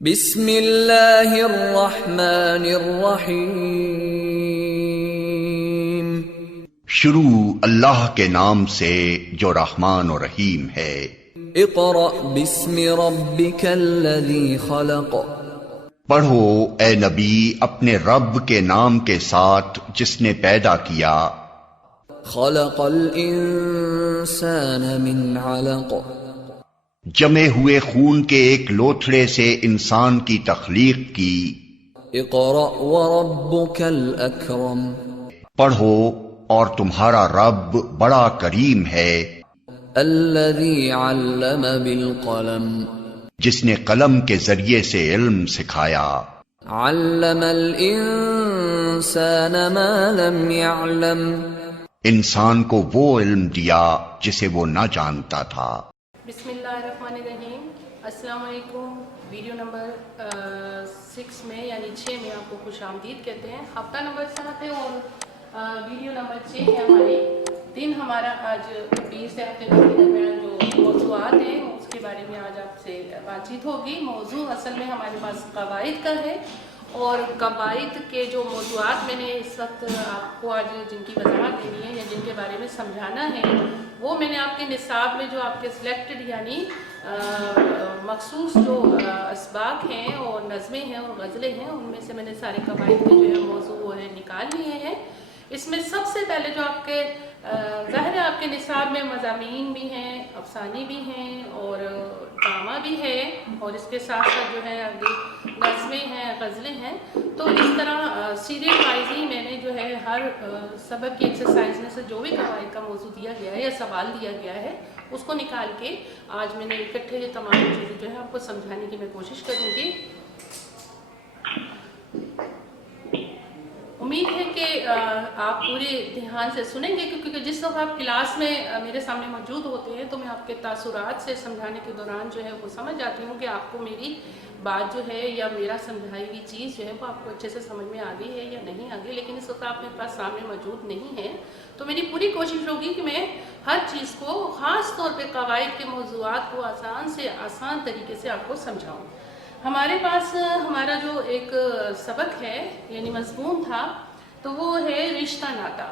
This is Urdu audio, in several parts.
بسم اللہ الرحمن الرحیم۔ شروع اللہ کے نام سے جو رحمان و رحیم ہے۔ اقرأ بسم ربک الذی خلق۔ پڑھو اے نبی اپنے رب کے نام کے ساتھ جس نے پیدا کیا۔ خلق الانسان من علق۔ جمے ہوئے خون کے ایک لوتھڑے سے انسان کی تخلیق کی۔ اقرأ وربک الاکرم۔ پڑھو اور تمہارا رب بڑا کریم ہے۔ الذی علم بالقلم۔ جس نے قلم کے ذریعے سے علم سکھایا۔ علم الانسان ما لم يعلم۔ انسان کو وہ علم دیا جسے وہ نہ جانتا تھا۔ بسم اللہ الرحمن الرحیم۔ السلام علیکم۔ ویڈیو نمبر 6 میں یعنی 6 میں آپ کو خوش آمدید کہتے ہیں۔ ہفتہ نمبر 7 ہے اور ویڈیو نمبر 6 ہے ہماری۔ دن ہمارا آج 20 سے ہفتے کے درمیان جو موضوعات ہیں اس کے بارے میں آج آپ سے بات چیت ہوگی۔ موضوع اصل میں ہمارے پاس قواعد کا ہے اور قواعد کے جو موضوعات میں نے اس وقت آپ کو آج جن کی وضاحت دینی ہے یا جن کے بارے میں سمجھانا ہے وہ میں نے آپ کے نصاب میں جو آپ کے سلیکٹڈ یعنی مخصوص جو اسباق ہیں اور نظمیں ہیں اور غزلیں ہیں ان میں سے میں نے سارے قواعد کے جو ہے موضوع وہ ہے نکال لیے ہیں۔ اس میں سب سے پہلے جو آپ کے ظاہر ہے آپ کے نصاب میں مضامین بھی ہیں، افسانے بھی ہیں اور ڈرامہ بھی ہے اور اس کے ساتھ ساتھ جو ہے نظمیں ہیں، غزلیں ہیں۔ تو اس طرح سیریل وائز ہی میں نے جو ہے ہر سبق کی ایکسرسائز میں سے جو بھی قواعد کا موضوع دیا گیا ہے یا سوال دیا گیا ہے اس کو نکال کے آج میں نے اکٹھے یہ تمام چیزیں جو ہے آپ کو سمجھانے کی میں کوشش کروں گی۔ امید ہے کہ آپ پورے دھیان سے سنیں گے کیونکہ جس وقت آپ کلاس میں میرے سامنے موجود ہوتے ہیں تو میں آپ کے تاثرات سے سمجھانے کے دوران جو ہے وہ سمجھ جاتی ہوں کہ آپ کو میری بات جو ہے یا میرا سمجھائی ہوئی چیز جو ہے وہ آپ کو اچھے سے سمجھ میں آ گئی ہے یا نہیں آ گئی، لیکن اس وقت آپ میرے پاس سامنے موجود نہیں ہے تو میری پوری کوشش ہوگی کہ میں ہر چیز کو خاص طور پہ قواعد کے موضوعات کو آسان سے آسان طریقے سے آپ کو سمجھاؤں۔ ہمارے پاس ہمارا جو ایک سبق ہے یعنی مضمون تھا تو وہ ہے رشتہ ناتا۔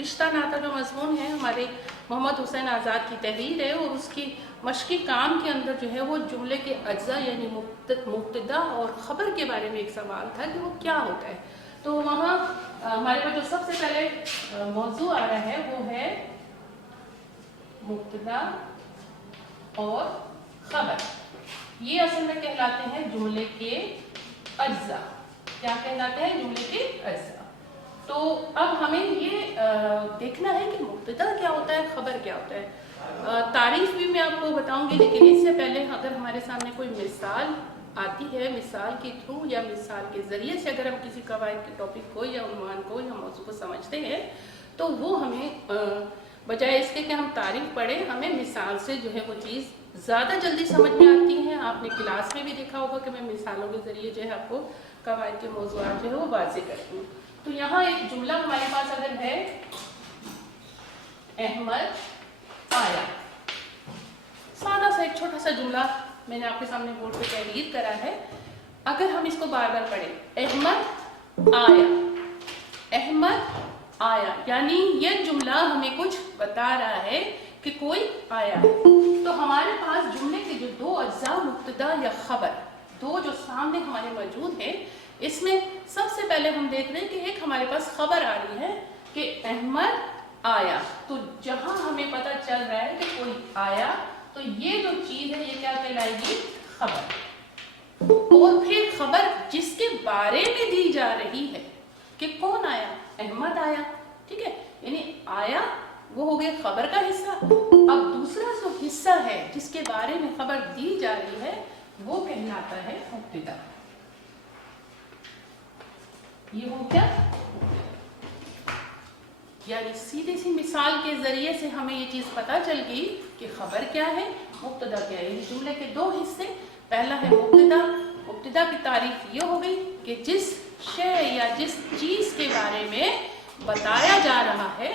رشتہ ناتا جو مضمون ہے ہمارے محمد حسین آزاد کی تحریر ہے اور اس کی مشقی کام کے اندر جو ہے وہ جملے کے اجزاء یعنی مبتدا اور خبر کے بارے میں ایک سوال تھا کہ وہ کیا ہوتا ہے۔ تو وہاں ہمارے پاس جو سب سے پہلے موضوع آ رہا ہے وہ ہے مبتدا اور خبر۔ یہ اصل میں کہلاتے ہیں جملے کے اجزاء۔ کیا کہلاتے ہیں؟ جملے کے اجزاء۔ تو اب ہمیں یہ دیکھنا ہے کہ مبتدا کیا ہوتا ہے، خبر کیا ہوتا ہے۔ تعریف بھی میں آپ کو بتاؤں گی لیکن اس سے پہلے اگر ہمارے سامنے کوئی مثال آتی ہے، مثال کے تھرو یا مثال کے ذریعے سے اگر ہم کسی قواعد کے ٹاپک کو یا عنوان کو یا موضوع کو سمجھتے ہیں تو وہ ہمیں بجائے اس کے کہ ہم تعریف پڑھیں ہمیں مثال سے جو ہے وہ چیز زیادہ جلدی سمجھ میں آتی ہے۔ آپ نے کلاس میں بھی دیکھا ہوگا کہ میں مثالوں کے ذریعے جو ہے آپ کو قواعد کے موضوعات جو ہے وہ واضح کرتی ہوں۔ تو یہاں ایک جملہ ہمارے پاس اگر ہے احمد آیا، سادہ سا ایک چھوٹا سا جملہ میں نے آپ کے سامنے بورڈ پہ تحریر کرا ہے۔ اگر ہم اس کو بار بار پڑھیں احمد آیا، احمد آیا یعنی یہ جملہ ہمیں کچھ بتا رہا ہے کہ کوئی آیا ہے۔ تو ہمارے پاس جملے کے جو دو اجزاء مبتدا یا خبر دو جو سامنے ہمارے موجود ہیں اس میں سب سے پہلے ہم دیکھ رہے ہیں کہ ایک ہمارے پاس خبر آ رہی ہے کہ احمد آیا۔ تو جہاں ہمیں پتہ چل رہا ہے کہ کوئی آیا تو یہ جو چیز ہے یہ کیا کہلائے گی؟ خبر۔ اور پھر خبر جس کے بارے میں دی جا رہی ہے کہ کون آیا؟ احمد آیا، ٹھیک ہے، یعنی آیا وہ ہو گیا خبر کا حصہ۔ اب دوسرا جو حصہ ہے جس کے بارے میں خبر دی جا رہی ہے وہ کہلاتا ہے مبتدا۔ یہ ہو کیا؟ یعنی سیدھی سی مثال کے ذریعے سے ہمیں یہ چیز پتہ چل گئی کہ خبر کیا ہے، مبتدا کیا ہے۔ یعنی جملے کے دو حصے، پہلا ہے مبتدا۔ مبتدا کی تعریف یہ ہو گئی کہ جس شے یا جس چیز کے بارے میں بتایا جا رہا ہے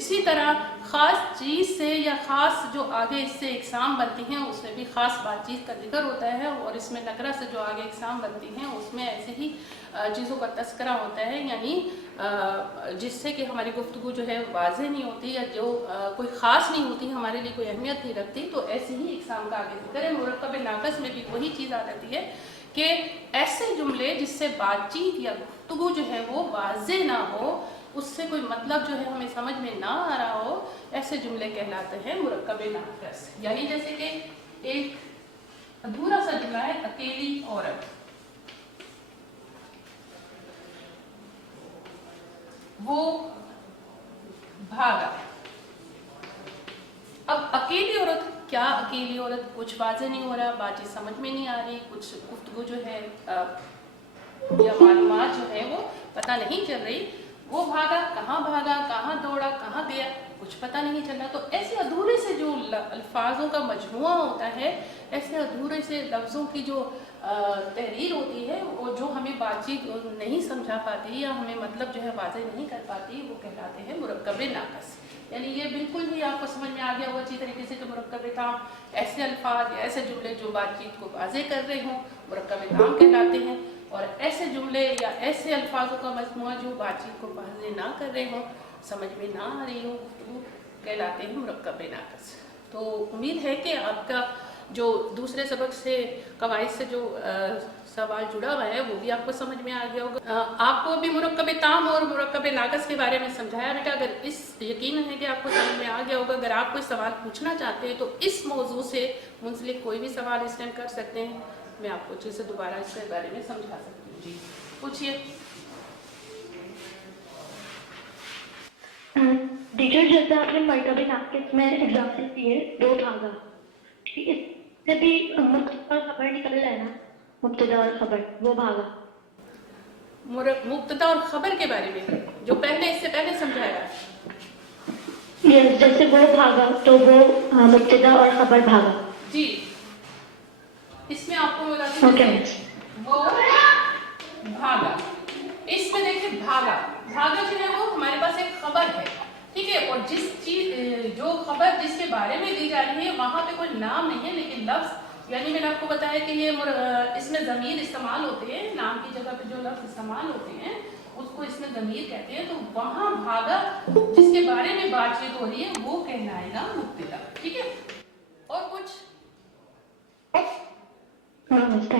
اسی طرح خاص چیز سے یا خاص جو آگے اس سے اقسام بنتی ہیں اس میں بھی خاص بات چیت کا ذکر ہوتا ہے، اور اس میں نکرہ سے جو آگے اقسام بنتی ہیں اس میں ایسے ہی چیزوں کا تذکرہ ہوتا ہے، یعنی جس سے کہ ہماری گفتگو جو ہے واضح نہیں ہوتی یا جو کوئی خاص نہیں ہوتی، ہمارے لیے کوئی اہمیت نہیں رکھتی، تو ایسے ہی اقسام کا آگے ذکر ہے۔ مرکب ناقص میں بھی وہی چیز آ جاتی ہے کہ ایسے جملے جس سے بات چیت یا گفتگو جو ہے وہ واضح نہ ہو، اس سے کوئی مطلب جو ہے ہمیں سمجھ میں نہ آ رہا ہو، ایسے جملے کہلاتے ہیں مرکب ناقص۔ یعنی جیسے کہ ایک ادھورا سا جملہ ہے اکیلی عورت، وہ بھاگا۔ اب اکیلی عورت، کیا اکیلی عورت، کچھ واضح نہیں ہو رہا، بات چیت سمجھ میں نہیں آ رہی، کچھ گفتگو جو ہے یا معلومات جو ہے وہ پتہ نہیں چل رہی۔ وہ بھاگا، کہاں دوڑا، کہاں گیا، کچھ پتہ نہیں چل رہا۔ تو ایسے ادھورے سے جو الفاظوں کا مجموعہ ہوتا ہے، ایسے ادھورے سے لفظوں کی جو تحریر ہوتی ہے، وہ جو ہمیں بات چیت نہیں سمجھا پاتی یا ہمیں مطلب جو ہے واضح نہیں کر پاتی، وہ کہلاتے ہیں مرکب ناقص۔ یعنی یہ بالکل ہی آپ کو سمجھ میں آ گیا ہوا اچھی طریقے سے کہ مرکب تام ایسے الفاظ یا ایسے جملے جو بات چیت کو واضح کر رہے ہوں، مرکب تام کہلاتے ہیں، اور ایسے جملے یا ایسے الفاظوں کا مجموعہ جو بات چیت کو واضح نہ کر رہے ہوں، سمجھ میں نہ آ رہی ہو گفتگو، کہلاتے ہیں مرکب ناقص۔ تو امید ہے کہ آپ کا جو دوسرے سبق سے قواعد سے جو سوال جڑا ہوا ہے وہ بھی آپ کو سمجھ میں آ گیا ہوگا۔ آپ کو ابھی مرکب تام اور مرکب ناقص کے بارے میں سمجھایا بیٹا، اگر اس یقین ہے کہ آپ کو سمجھ میں آ گیا ہوگا۔ اگر آپ کوئی سوال پوچھنا چاہتے ہیں تو اس موضوع سے منسلک کوئی بھی سوال اس ٹائم کر سکتے ہیں، میں آپ کو اچھے سے دوبارہ اس کے بارے میں سمجھا سکتی ہوں۔ جی پوچھیے۔ ٹیچر جیسے آپ نے مرکب ناقص میں اگزامپل دیے، وہ بھاگا، ٹھیک ہے، اس سے بھی مبتدا اور خبر نکل رہا ہے نا، مبتدا اور خبر، وہ بھاگا۔ مبتدا اور خبر کے بارے میں جو پہلے اس سے پہلے سمجھایا ہے، جیسے وہ بھاگا تو وہ مبتدا اور خبر بھاگا۔ جی اس میں آپ کو بتاتی ہوں وہ بھاگا، اس میں دیکھیں بھاگا جو ہے وہ ہمارے پاس ایک خبر ہے، ٹھیک ہے، اور جس چیز جو خبر جس کے بارے میں دی جا رہی ہے وہاں پہ کوئی نام نہیں ہے لیکن لفظ، یعنی میں نے آپ کو بتایا کہ یہ اس میں ضمیر استعمال ہوتے ہیں، نام کی جگہ پہ جو لفظ استعمال ہوتے ہیں اس کو اس میں ضمیر کہتے ہیں، تو وہاں بھاگا جس کے بارے میں بات چیت ہو رہی ہے وہ کہلائے گا مبتدا، ٹھیک ہے۔ اور کچھ اچھا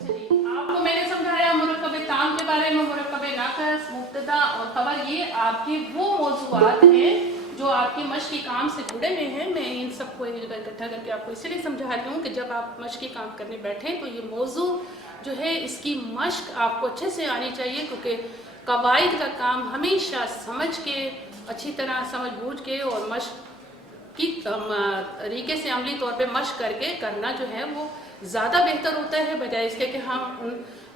جی، آپ کو میں نے سمجھایا مرکب تام کے بارے میں، مرکب ناقص، مبتدا اور خبر، یہ آپ کے وہ موضوعات ہیں جو آپ کے مشق کی کام سے جڑے ہوئے ہیں۔ میں ان سب کو ایک جگہ اکٹھا کر کے آپ کو اس لیے سمجھا رہی ہوں کہ جب آپ مشق کی کام کرنے بیٹھیں تو یہ موضوع جو ہے اس کی مشق آپ کو اچھے سے آنی چاہیے، کیونکہ قواعد کا کام ہمیشہ سمجھ کے، اچھی طرح سمجھ بوجھ کے اور مشق کی طریقے سے عملی طور پہ مشق کر کے کرنا جو ہے وہ زیادہ بہتر ہوتا ہے، بجائے اس کے کہ ہم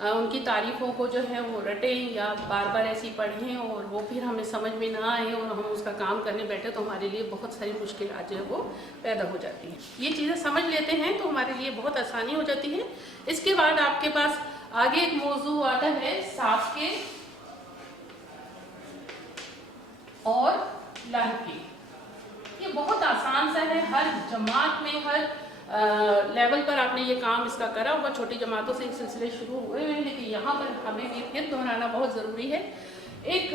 ان کی تعریفوں کو جو ہے وہ رٹیں یا بار بار ایسی پڑھیں اور وہ پھر ہمیں سمجھ میں نہ آئے اور ہم اس کا کام کرنے بیٹھے تو ہمارے لیے بہت ساری مشکلات جو ہے وہ پیدا ہو جاتی ہیں۔ یہ چیزیں سمجھ لیتے ہیں تو ہمارے لیے بہت آسانی ہو جاتی ہے۔ اس کے بعد آپ کے پاس آگے ایک موضوع آتا ہے سابقے اور لاحقے۔ یہ بہت آسان سا ہے، ہر جماعت میں، ہر لیول پر آپ نے یہ کام اس کا کرا ہوگا، چھوٹی جماعتوں سے سلسلے شروع ہوئے ہیں، لیکن یہاں پر ہمیں یہ پھر دہرانا بہت ضروری ہے۔ ایک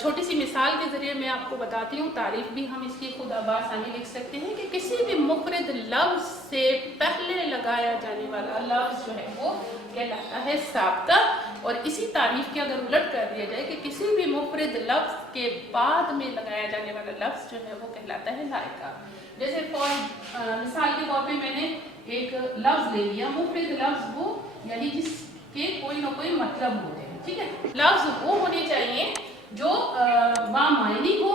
چھوٹی سی مثال کے ذریعے میں آپ کو بتاتی ہوں، تعریف بھی ہم اس کی خود بآسانی لکھ سکتے ہیں کہ کسی بھی مفرد لفظ سے پہلے لگایا جانے والا لفظ جو ہے وہ کہلاتا ہے سابقہ، اور اسی تعریف کے اگر الٹ کر دیا جائے کہ کسی بھی مفرد لفظ کے بعد میں لگایا جانے والا لفظ جو ہے وہ کہلاتا ہے لاحقہ۔ جیسے مثال کے طور پہ میں نے ایک لفظ لے لیا، مفرد لفظ وہ یعنی جس کے کوئی نہ کوئی مطلب ہوتے ہیں، ٹھیک ہے، لفظ وہ ہونے چاہیے جو بامعنی ہو۔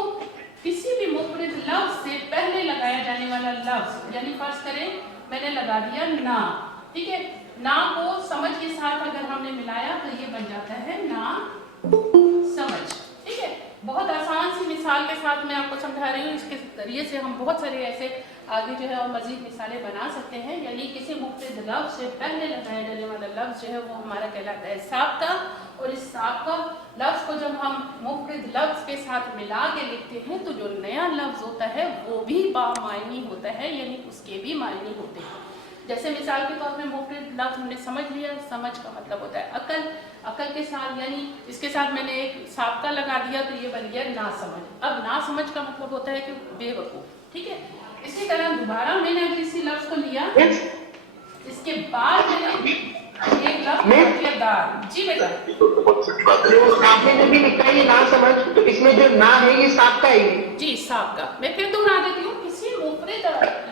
کسی بھی مفرد لفظ سے پہلے لگایا جانے والا لفظ، یعنی فرض کریں میں نے لگا دیا نا، ٹھیک ہے، نا کو سمجھ کے ساتھ اگر ہم نے ملایا تو یہ بن جاتا ہے نا سمجھ، ٹھیک ہے۔ بہت آسان سی مثال کے ساتھ میں آپ کو سمجھا رہی ہوں، اس کے ذریعے سے ہم بہت سارے ایسے آگے جو ہے اور مزید مثالیں بنا سکتے ہیں. یعنی کسی مفرد لفظ سے پہلے لگایا جانے والا لفظ جو ہے وہ ہمارا کہلاتا ہے سابقہ، اور اس سابقہ لفظ کو جب ہم مفرد لفظ کے ساتھ ملا کے لکھتے ہیں تو جو نیا لفظ ہوتا ہے وہ بھی بامعنی ہوتا ہے، یعنی اس کے بھی معنی ہوتے ہیں. جیسے مثال کے طور پہ مفرد لفظ ہم نے سمجھ لیا، سمجھ کا مطلب ہوتا ہے عقل، عقل کے ساتھ یعنی اس کے ساتھ میں نے ایک سابقہ لگا دیا تو یہ بن گیا ناسمجھ. اب ناسمجھ کا مطلب ہوتا ہے کہ بے وقوف. ٹھیک ہے، اسی طرح دوبارہ میں نے اگر اسی لفظ کو لیا، اس کے بعد میں نے ایک لفظ لیا دار. جی بیٹا، آپ نے جو بھی لکھا ہے یہ نہ سمجھ، تو اس میں جو نہ ہے یہ سابقہ ہے. جی سابقہ. میں پھر دوہرا دیتی ہوں، کسی مفرد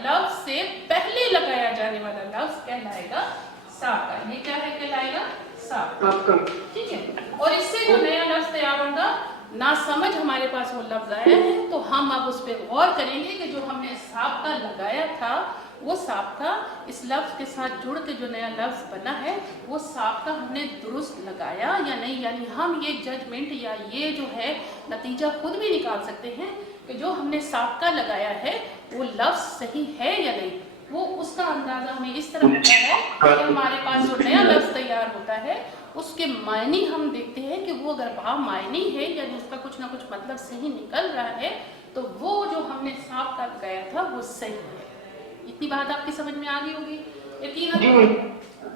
لفظ سے پہلے لگایا جانے والا لفظ کہلائے گا سابقہ. یہ کیا ہے؟ کہلائے گا سابقہ. ٹھیک ہے، اور اس سے جو نیا لفظ تیار ہوگا، نہ سمجھ ہمارے پاس وہ لفظ آیا ہے تو ہم اب اس پہ غور کریں گے کہ جو ہم نے سابقہ لگایا تھا وہ سابقہ اس لفظ کے ساتھ جڑ کے جو نیا لفظ بنا ہے وہ سابقہ ہم نے درست لگایا یا نہیں. یعنی ہم یہ ججمنٹ یا یہ جو ہے نتیجہ خود بھی نکال سکتے ہیں کہ جو ہم نے سابقہ لگایا ہے وہ لفظ صحیح ہے یا نہیں. وہ اس کا اندازہ ہمیں اس طرح ہوتا ہے کہ ہمارے پاس جو نیا لفظ تیار ہوتا ہے اس کے معنی ہم دیکھتے ہیں کہ وہ اگر با معنی ہے یعنی اس کا کچھ نہ کچھ مطلب صحیح نکل رہا ہے تو وہ جو ہم نے سابقہ لگایا تھا وہ صحیح ہے. اتنی بات آپ کی سمجھ میں آ گئی ہوگی یقیناً.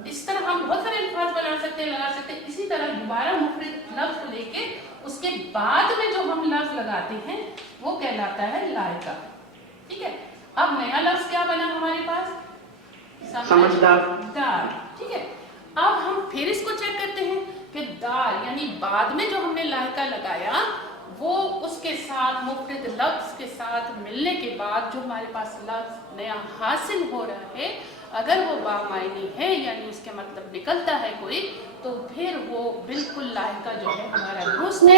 اس طرح ہم بہت سارے الفاظ بنا سکتے ہیں، لگا سکتے ہیں. اسی طرح دوبارہ مفرد لفظ کو لے کے اس کے بعد میں جو ہم لفظ لگاتے ہیں وہ کہلاتا ہے لائقہ. ٹھیک ہے، اب نیا لفظ کیا بنا ہمارے پاس؟ سمجھدار. دار. ٹھیک ہے، اب ہم پھر اس کو چیک کرتے ہیں کہ دار یعنی بعد میں جو ہم نے لائقہ لگایا وہ اس کے ساتھ مفرد لفظ کے ساتھ ملنے کے بعد جو ہمارے پاس لفظ نیا حاصل ہو رہا ہے اگر وہ بامعنی ہے یعنی اس کے مطلب نکلتا ہے کوئی تو پھر وہ بالکل لائقہ جو ہے ہمارا درست ہے.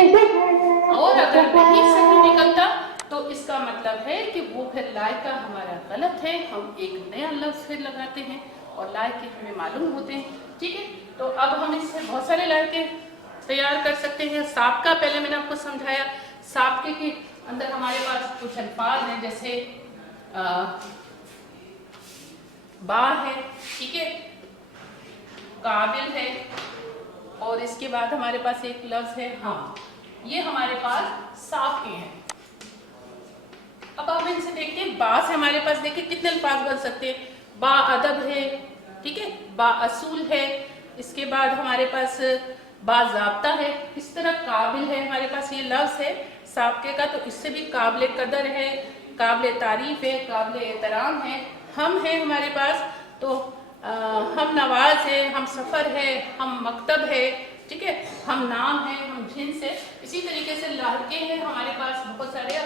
اور اگر نہیں صحیح نکلتا تو اس کا مطلب ہے کہ وہ پھر لائقہ ہمارا غلط ہے. ہم ایک نیا لفظ پھر لگاتے ہیں اور لائقے ہمیں معلوم ہوتے ہیں. ٹھیک ہے، تو اب ہم اس سے بہت سارے لائقے تیار کر سکتے ہیں. سابقہ پہلے میں نے آپ کو سمجھایا. سابقے کے اندر ہمارے پاس کچھ الفاظ ہیں جیسے با ہے، ٹھیک ہے، قابل ہے، اور اس کے بعد ہمارے پاس ایک لفظ ہے ہاں. یہ ہمارے پاس سابقے ہیں. اب آپ ان سے دیکھتے ہیں با سے ہمارے پاس دیکھیں کتنے الفاظ بن سکتے ہیں. با ادب ہے، ٹھیک ہے، با اصول ہے، اس کے بعد ہمارے پاس باضابطہ ہے. اس طرح قابل ہے ہمارے پاس یہ لفظ ہے سابقے کا، تو اس سے بھی قابل قدر ہے، قابل تعریف ہے، قابل احترام ہے. ہم ہیں ہمارے پاس تو ہم نواز ہے، ہم سفر ہے، ہم مکتب ہے، ٹھیک ہے، ہم نام ہے، ہم جنس ہے. اسی طریقے سے لائقے ہیں ہمارے پاس بہت سارے.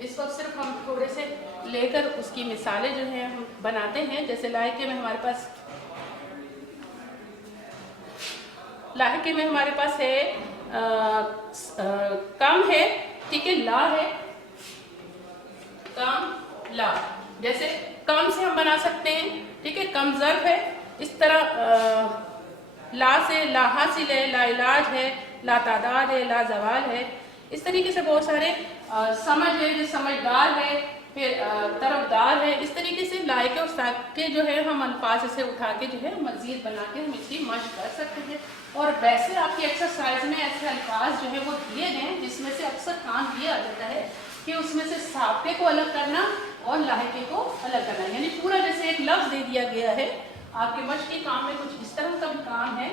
اس وقت صرف ہم تھوڑے سے لے کر اس کی مثالیں جو ہیں ہم بناتے ہیں. جیسے لائقے میں ہمارے پاس ہے کم ہے، ٹھیک ہے، لا ہے، کم لا. جیسے کم سے ہم بنا سکتے ہیں، ٹھیک ہے، کم ظرف ہے. اس طرح لا سے لا حاصل ہے، لا علاج ہے، لا تعداد ہے، لا زوال ہے. اس طریقے سے بہت سارے سمجھ ہے جو سمجھدار ہے، پھر طرفدار ہے. اس طریقے سے لائقے اور سابقے جو ہے ہم الفاظ سے اٹھا کے جو ہے مزید بنا کے ہم اس کی مشق کر سکتے ہیں. اور ویسے آپ کی ایکسرسائز میں ایسے الفاظ جو ہے وہ دیے گئے ہیں جس میں سے اکثر کام کیا جاتا ہے کہ اس میں سے سابقے کو الگ کرنا اور لاحقے کو الگ کرنا. یعنی پورا جیسے ایک لفظ دے دیا گیا ہے. آپ کے مشق کے کام میں کچھ اس طرح کا بھی کام ہے.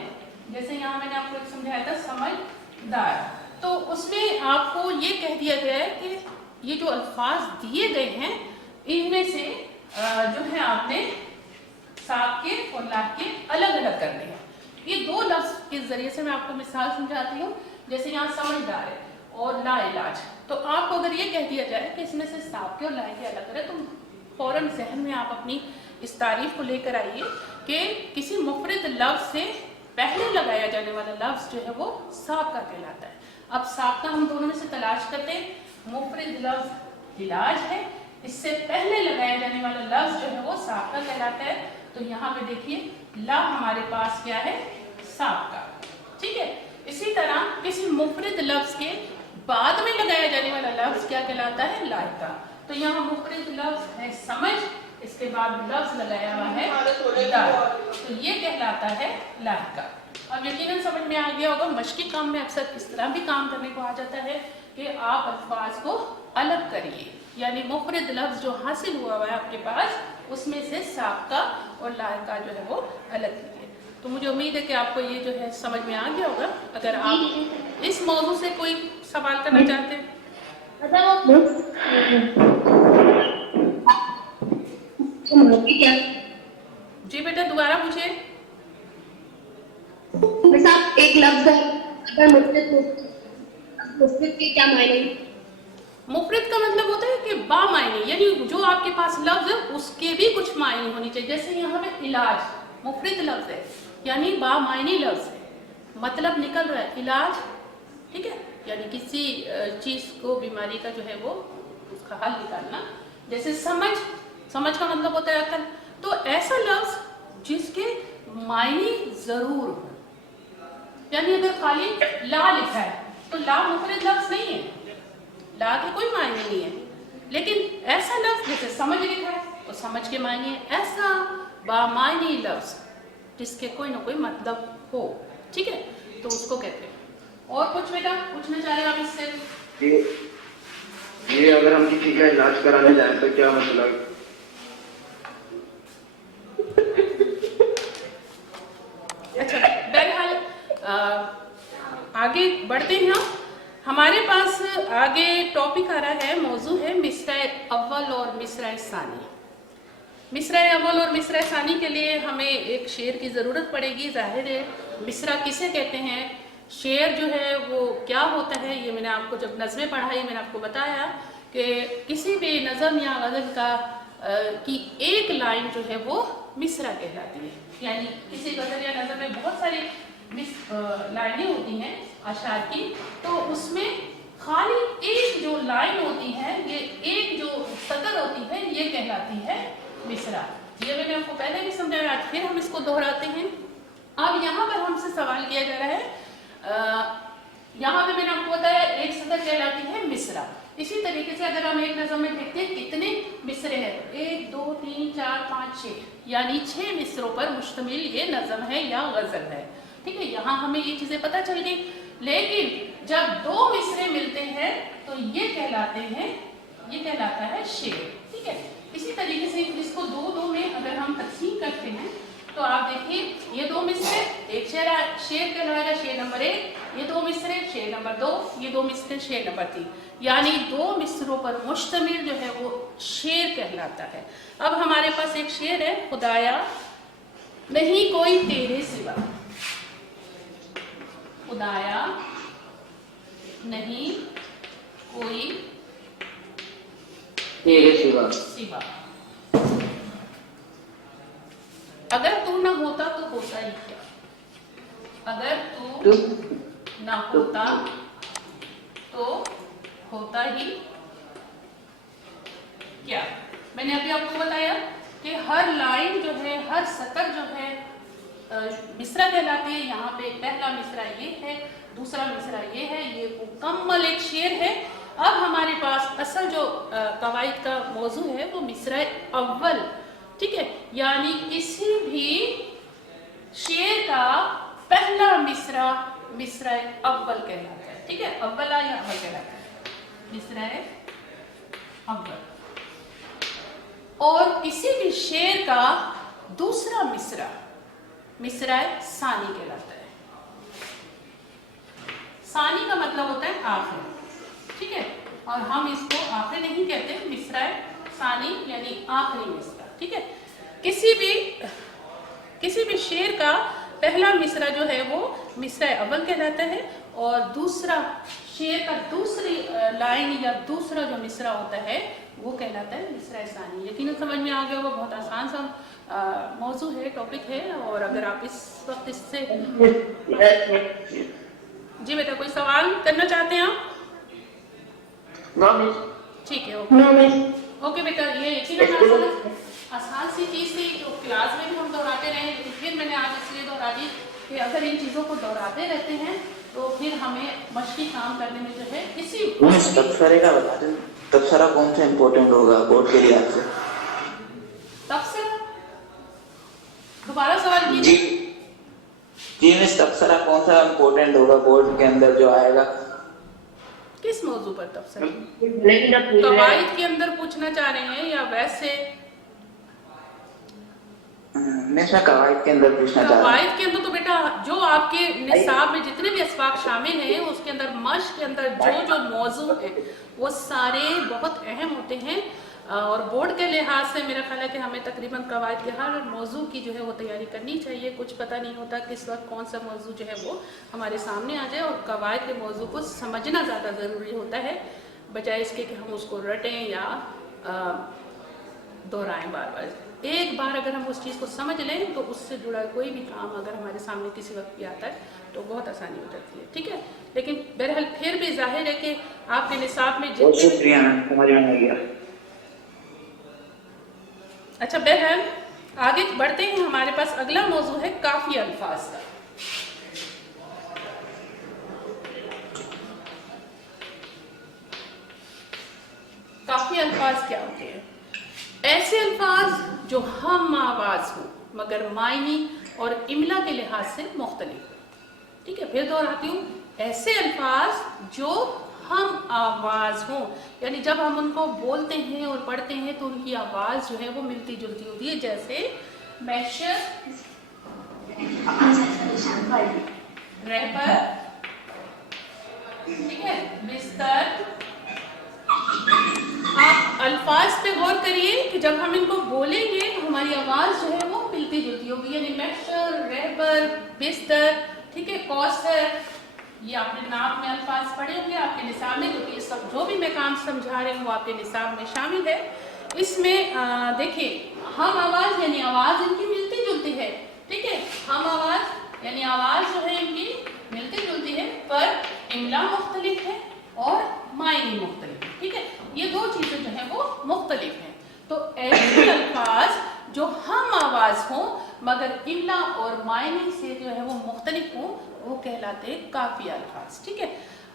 جیسے یہاں میں نے آپ کو ایک سمجھایا تھا سمجھدار، تو اس میں آپ کو یہ کہہ دیا گیا ہے کہ یہ جو الفاظ دیے گئے ہیں ان میں سے جو ہے آپ نے سابقے اور لاحقے الگ الگ کرنے ہیں. یہ دو لفظ کے ذریعے سے میں آپ کو مثال سمجھاتی ہوں. جیسے یہاں سمجھدار ہے اور لا علاج، تو آپ کو اگر یہ کہہ دیا جائے کہ اس میں سے سابقے اور لاحقے الگ کریں تو فوراً ذہن میں آپ اپنی اس تعریف کو لے کر آئیے کہ کسی مفرد لفظ سے پہلے لگایا جانے والا لفظ جو ہے وہ سابقہ کہلاتا ہے. اب سابقہ ہم دونوں میں سے تلاش کرتے ہیں. مفرد لفظ علاج ہے، اس سے پہلے لگایا جانے والا لفظ جو ہے وہ سابقہ کہلاتا ہے. تو یہاں پہ دیکھیے لا ہمارے پاس کیا ہے؟ سابقہ. ٹھیک ہے، اسی طرح کسی مفرد لفظ کے بعد میں لگایا جانے والا لفظ کیا کہلاتا ہے؟ لائقہ. تو یہاں مفرد لفظ ہے سمجھ، اس کے بعد لفظ لگایا ہوا ہے دار، تو یہ کہلاتا ہے لائقہ. اب یقیناً سمجھ میں آ گیا ہوگا مشقی کام میں اکثر اس طرح بھی کام کرنے کو آ جاتا ہے کہ آپ الفاظ کو الگ کریے، یعنی مفرد لفظ جو حاصل ہوا ہے آپ کے پاس اس میں سے سابقہ اور لائقہ جو ہے وہ الگ کیجیے. تو مجھے امید ہے کہ آپ کو یہ جو ہے سمجھ میں آ گیا ہوگا. اگر آپ اس موضوع سے کوئی سوال کرنا چاہتے ہیں. جی بیٹا دوبارہ پوچھے. ایک لفظ ہے اگر مفرد کے کیا معنی؟ مفرد کا مطلب ہوتا ہے کہ با معنی، یعنی جو آپ کے پاس لفظ ہے اس کے بھی کچھ معنی ہونی چاہیے. جیسے یہاں پہ علاج مفرد لفظ ہے یعنی با معنی لفظ ہے، مطلب نکل رہا ہے علاج، ٹھیک ہے، یعنی کسی چیز کو بیماری کا جو ہے وہ اس کا حل نکالنا. جیسے سمجھ کا مطلب ہوتا ہے عقل. تو ایسا لفظ جس کے معنی ضرور ہو، یعنی اگر خالی لا لکھا ہے تو لا مفرد لفظ نہیں ہے، لا کے کوئی معنی نہیں ہے. لیکن ایسا لفظ جیسے سمجھ لکھا ہے تو سمجھ کے معنی ہے. ایسا بامعنی لفظ جس کے کوئی نہ کوئی مطلب ہو، ٹھیک ہے، تو اس کو کہتے ہیں. اور کچھ بیٹا پوچھنا چاہ رہے ہیں آپ اس سے؟ یہ اگر ہم کسی کا علاج کرانے جائیں تو کیا مسئلہ ہے؟ اچھا بہرحال آگے بڑھتے ہیں. ہمارے پاس آگے ٹاپک آ رہا ہے، موضوع ہے مصرع اول اور مصرع ثانی. مصرع اول اور مصرع ثانی کے لیے ہمیں ایک شعر کی ضرورت پڑے گی. ظاہر ہے مصرع کسے کہتے ہیں، شعر جو ہے وہ کیا ہوتا ہے. یہ میں نے آپ کو جب نظمیں پڑھائی میں نے آپ کو بتایا کہ کسی بھی نظم یا غزل کی ایک لائن جو ہے وہ مصرع کہلاتی ہے. یعنی کسی غزل یا نظم میں بہت ساری لائنیں ہوتی ہیں اشعار کی، تو اس میں خالی ایک جو لائن ہوتی ہے، یہ ایک جو سطر ہوتی ہے، یہ کہلاتی ہے مصرع. یہ میں نے آپ کو پہلے بھی سمجھایا، آج پھر ہم اس کو دہراتے ہیں. اب یہاں پر ہم سے سوال کیا جا رہا ہے، یہاں پہ میں نے آپ کو بتایا ایک سطر کہلاتی ہے مصرع. اسی طریقے سے اگر ہم ایک نظم میں دیکھتے ہیں کتنے مصرے ہیں، 1 2 3 4 5 6، یعنی 6 مصروں پر مشتمل یہ نظم ہے یا غزل ہے. ٹھیک ہے، یہاں ہمیں یہ چیزیں پتہ چل گئی. لیکن جب 2 مصرے ملتے ہیں تو یہ کہلاتا ہے شعر. ٹھیک ہے، اسی طریقے سے اس کو 2 میں اگر ہم تقسیم کرتے ہیں تو آپ دیکھیے یہ 2 مصرے ایک شعر کہلائے گا، شعر نمبر 1. یہ 2 مصرے شعر نمبر 2، یہ 2 مصرے شعر نمبر 3. یعنی 2 مصروں پر مشتمل جو ہے وہ شعر کہلاتا ہے. اب ہمارے پاس ایک شعر ہے، خدایا نہیں کوئی تیرے سوا، خدایا نہیں کوئی تیرے سوا، اگر تو نہ ہوتا تو ہوتا ہی کیا، اگر تو نہ ہوتا تو ہوتا ہی کیا. میں نے ابھی آپ کو بتایا کہ ہر لائن جو ہے، ہر سطر جو ہے مصرع کہلاتی ہے. یہاں پہ پہلا مصرع یہ ہے، دوسرا مصرع یہ ہے، یہ مکمل ایک شعر ہے. اب ہمارے پاس اصل جو قواعد کا موضوع ہے وہ مصرع اول. ٹھیک ہے، یعنی کسی بھی شعر کا پہلا مصرع مصرع اول کہلاتا ہے. ٹھیک ہے، اولا یا اول کہلاتا ہے، مصرع اول. اور کسی بھی شعر کا دوسرا مصرع مصرع ثانی کہلاتا ہے. ثانی کا مطلب ہوتا ہے آخر. ٹھیک ہے، اور ہم اس کو آخر نہیں کہتے، مصرع ثانی یعنی آخری مصرع. ٹھیک ہے، کسی بھی شعر کا پہلا مصرع جو ہے وہ مصرع اول کہلاتا ہے، اور دوسرا شعر کا دوسری لائن یا دوسرا جو مصرع ہوتا ہے وہ کہلاتا ہے مصرع ثانی. یقیناً سمجھ میں آ گیا وہ بہت آسان سا موضوع ہے، ٹاپک ہے. اور اگر آپ اس وقت اس سے جی بیٹا کوئی سوال کرنا چاہتے ہیں آپ؟ ٹھیک ہے، اوکے بیٹا. یہ یقیناً آسان سی چیز تھی جو کلاس میں بھی ہم دہراتے رہے، لیکن پھر میں نے آج اس لیے دہرا دی کہ اگر ان چیزوں کو دہراتے رہتے ہیں تو پھر ہمیں مشقی کام کرنے میں جو ہے اسی تبصرے کا بتا دیں، تبصرہ کون سا امپورٹنٹ ہوگا بورڈ کے لحاظ سے؟ تبصرہ دوبارہ سوال جی کیجیے. جی مس، تبصرہ کون سا امپورٹنٹ ہوگا بورڈ کے اندر جو آئے گا؟ کس موضوع پر تبصرہ؟ لیکن اب پوچھ رہے ہیں قواعد کے اندر پوچھنا چاہ رہے ہیں یا ویسے؟ میں قواعد کے اندر پوچھنا چاہ رہا ہوں. قواعد کے اندر تو بیٹا جو آپ کے نصاب میں جتنے بھی اسباق شامل ہیں اس کے اندر مشق کے اندر جو موضوع ہیں وہ سارے بہت اہم ہوتے ہیں، اور بورڈ کے لحاظ سے میرا خیال ہے کہ ہمیں تقریباً قواعد کے ہر موضوع کی جو ہے وہ تیاری کرنی چاہیے. کچھ پتہ نہیں ہوتا کس وقت کون سا موضوع جو ہے وہ ہمارے سامنے آ جائے، اور قواعد کے موضوع کو سمجھنا زیادہ ضروری ہوتا ہے بجائے اس کے کہ ہم اس کو رٹیں یا دہرائیں بار بار. ایک بار اگر ہم اس چیز کو سمجھ لیں تو اس سے جڑا کوئی بھی کام اگر ہمارے سامنے کسی وقت بھی آتا ہے تو بہت آسانی ہو جاتی ہے. ٹھیک ہے، لیکن بہرحال پھر بھی ظاہر ہے کہ آپ کے نصاب میں بہت جتنے شکریہ، سمجھ میں آ گیا. اچھا بہرحال آگے بڑھتے ہیں. ہمارے پاس اگلا موضوع ہے کافی الفاظ کا. کافی الفاظ کیا ہوتے ہیں؟ ایسے الفاظ جو ہم آواز ہوں مگر معنی اور املا کے لحاظ سے مختلف ہوں. ٹھیک ہے، پھر دہراتی ہوں، ایسے الفاظ جو ہم آواز ہوں، یعنی جب ہم ان کو بولتے ہیں اور پڑھتے ہیں تو ان کی آواز جو ہے وہ ملتی جلتی ہوتی ہے. جیسے محشر، رہبر، ٹھیک ہے، بستر. آپ الفاظ پہ غور کریے کہ جب ہم ان کو بولیں گے تو ہماری آواز جو ہے وہ ملتی جلتی ہوگی. یعنی محشر، رہبر، بستر، ٹھیک ہے، کوثر، یہ آپ نے نام میں الفاظ پڑھے ہوں گے آپ کے نصاب میں، کیونکہ یہ سب جو بھی میں کام سمجھا رہی ہوں وہ آپ کے نصاب میں شامل ہے. اس میں دیکھیں، ہم آواز یعنی آواز ان کی ملتی جلتی ہے. ٹھیک ہے، ہم آواز یعنی آواز جو ہے ان کی ملتی جلتی ہے، پر املا مختلف ہے اور معنی مختلف ہے. ٹھیک ہے، یہ دو چیزیں جو ہیں وہ مختلف ہیں. تو ایسے الفاظ جو ہم آواز ہوں مگر املا اور معنی سے جو ہے وہ مختلف ہوں وہ کہلاتے ہیں کافی الفاظ. ٹھیک ہے،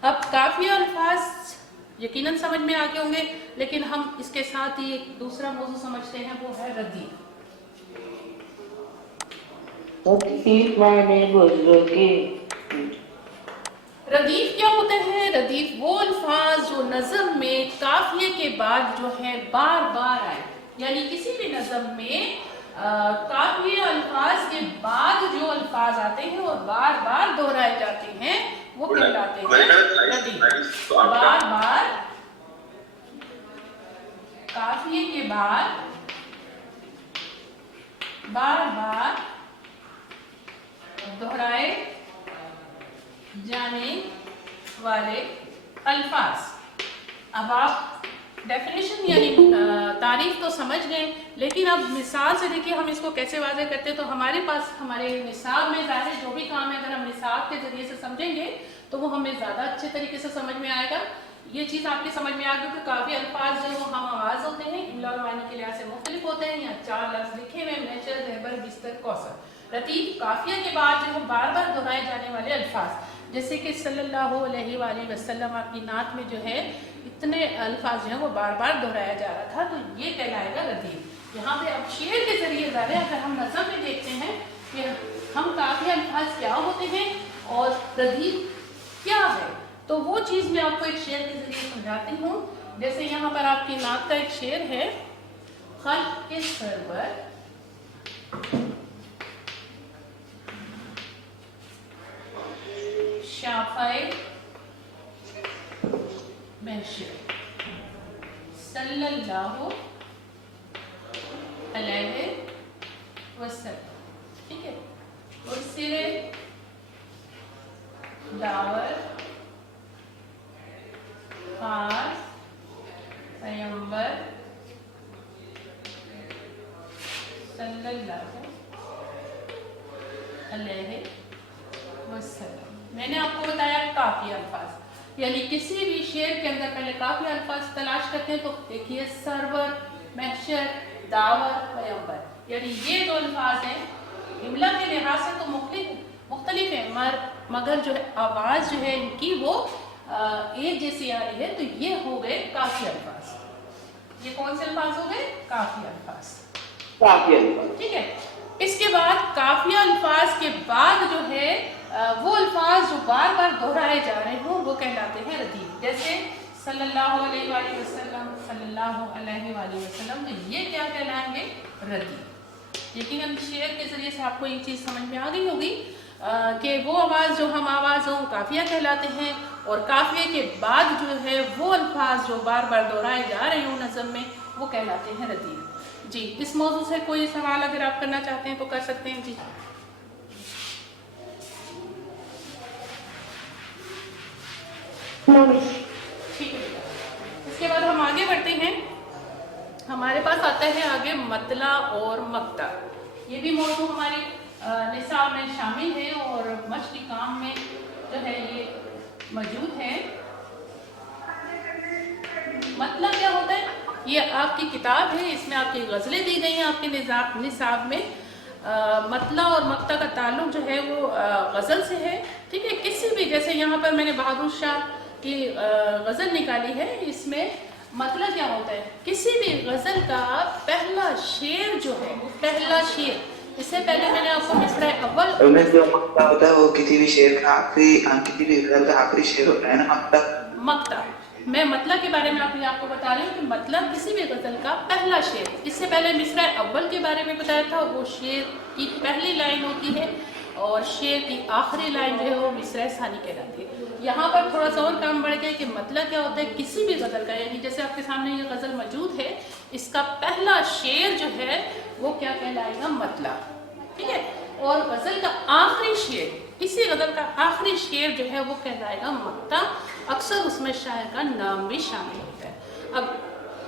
اب کافی الفاظ یقیناً سمجھ میں آ گئے ہوں گے، لیکن ہم اس کے ساتھ ہی ایک دوسرا موضوع سمجھتے ہیں، وہ ہے ردیف. ردیف کیا ہوتا ہے؟ ردیف وہ الفاظ جو نظم میں قافیے کے بعد جو ہے بار بار آئے، یعنی کسی بھی نظم میں قافیے الفاظ کے بعد جو الفاظ آتے ہیں اور بار بار دہرائے جاتے ہیں وہ کہلاتے ہیں ردیف. بار بار قافیے کے بعد بار بار دہرائے جانے والے الفاظ. اب آپ ڈیفینیشن یعنی تعریف تو سمجھ گئے، لیکن اب مثال سے دیکھیے ہم اس کو کیسے واضح کرتے ہیں. تو ہمارے پاس ہمارے نصاب میں ظاہر جو بھی کام ہے اگر ہم نصاب کے ذریعے سے سمجھیں گے تو وہ ہمیں زیادہ اچھے طریقے سے سمجھ میں آئے گا. یہ چیز آپ کی سمجھ میں آ گئی کہ کافی الفاظ جو وہ ہم آواز ہوتے ہیں، املا اور معنی کے لحاظ سے مختلف ہوتے ہیں. یہاں 4 لفظ لکھے ہوئے، محشر، رہبر، بستر، کوثر. ردیف قافیہ کے بعد جو بار بار دہرائے جانے والے الفاظ، جیسے کہ صلی اللہ علیہ وآلہ وسلم آپ کی نعت میں جو ہے اتنے الفاظ جو ہیں وہ بار بار دہرایا جا رہا تھا، تو یہ کہلائے گا ردیف. یہاں پہ اب شعر کے ذریعے ظاہر اگر ہم نظم میں دیکھتے ہیں کہ ہم قافیہ الفاظ کیا ہوتے ہیں اور ردیف کیا ہے، تو وہ چیز میں آپ کو ایک شعر کے ذریعے سمجھاتی ہوں. جیسے یہاں پر آپ کی نعت کا ایک شعر ہے، خلق کے سرور شافعِ محشر صلی اللہ علیہ وسلم. ٹھیک ہے، مرسل داور خاص پیغمبر صلی اللہ علیہ وسلم. میں نے آپ کو بتایا کافی الفاظ، یعنی کسی بھی شعر کے اندر پہلے کافی الفاظ تلاش کرتے ہیں تو دیکھیے سرور، محشر، داور، پیغمبر، یعنی یہ دو الفاظ ہیں. املا کے لحاظ سے تو مختلف مختلف ہیں مگر جو ہے آواز جو ہے ان کی وہ ایک جیسی آ رہی ہے. تو یہ ہو گئے کافی الفاظ. یہ کون سے الفاظ ہو گئے؟ کافی الفاظ. کافی الفاظ. ٹھیک ہے. اس کے بعد کافی الفاظ کے بعد جو ہے وہ الفاظ جو بار بار دہرائے جا رہے ہوں وہ کہلاتے ہیں ردیف. جیسے صلی اللہ علیہ وآلہ وسلم، صلی اللہ علیہ وآلہ وسلم، تو یہ کیا کہلائیں گے؟ ردیف. یقیناً شعر کے ذریعے سے آپ کو یہ چیز سمجھ میں آ گئی ہوگی کہ وہ آواز جو ہم آواز ہوں کافیہ کہلاتے ہیں، اور کافیے کے بعد جو ہے وہ الفاظ جو بار بار دہرائے جا رہے ہوں نظم میں وہ کہلاتے ہیں ردیف. جی اس موضوع سے کوئی سوال اگر آپ کرنا چاہتے ہیں تو کر سکتے ہیں. جی ٹھیک ہے. اس کے بعد ہم آگے بڑھتے ہیں. ہمارے پاس آتا ہے آگے مطلع اور مقطع. یہ بھی موضوع ہمارے نصاب میں شامل ہے اور مشق کام میں جو ہے یہ موجود ہے. مطلع کیا ہوتا ہے؟ یہ آپ کی کتاب ہے، اس میں آپ کی غزلیں دی گئی ہیں آپ کے نصاب میں. مطلع اور مقطع کا تعلق جو ہے وہ غزل سے ہے. ٹھیک ہے. کسی بھی، جیسے یہاں پر میں نے بہادر شاہ کی غزل نکالی ہے، اس میں مطلع کیا ہوتا ہے؟ کسی بھی غزل کا پہلا شعر جو ہے، پہلا شعر، اس سے پہلے میں نے آپ کو مصرع اول جو مقطع ہوتا ہے وہ کسی بھی شعر کا آخری، کسی بھی غزل کا آخری شعر ہوتا ہے نا مقطع. مقطع. میں مطلع کے بارے میں آپ کو بتا رہی ہوں کہ مطلع کسی بھی غزل کا پہلا شعر. اس سے پہلے مصرع اول کے بارے میں بتایا تھا، وہ شعر کی پہلی لائن ہوتی ہے اور شعر کی آخری لائن جو ہے وہ مصرع ثانی کہلاتی ہے. یہاں پر تھوڑا سا اور کام بڑھ گیا کہ مطلع کیا ہوتا ہے؟ کسی بھی غزل کا، یعنی جیسے آپ کے سامنے یہ غزل موجود ہے، اس کا پہلا شعر جو ہے وہ کیا کہلائے گا؟ مطلع. ٹھیک ہے. اور غزل کا آخری شعر، کسی غزل کا آخری شعر جو ہے وہ کہلائے گا مقطع. اکثر اس میں شاعر کا نام بھی شامل ہوتا ہے. اب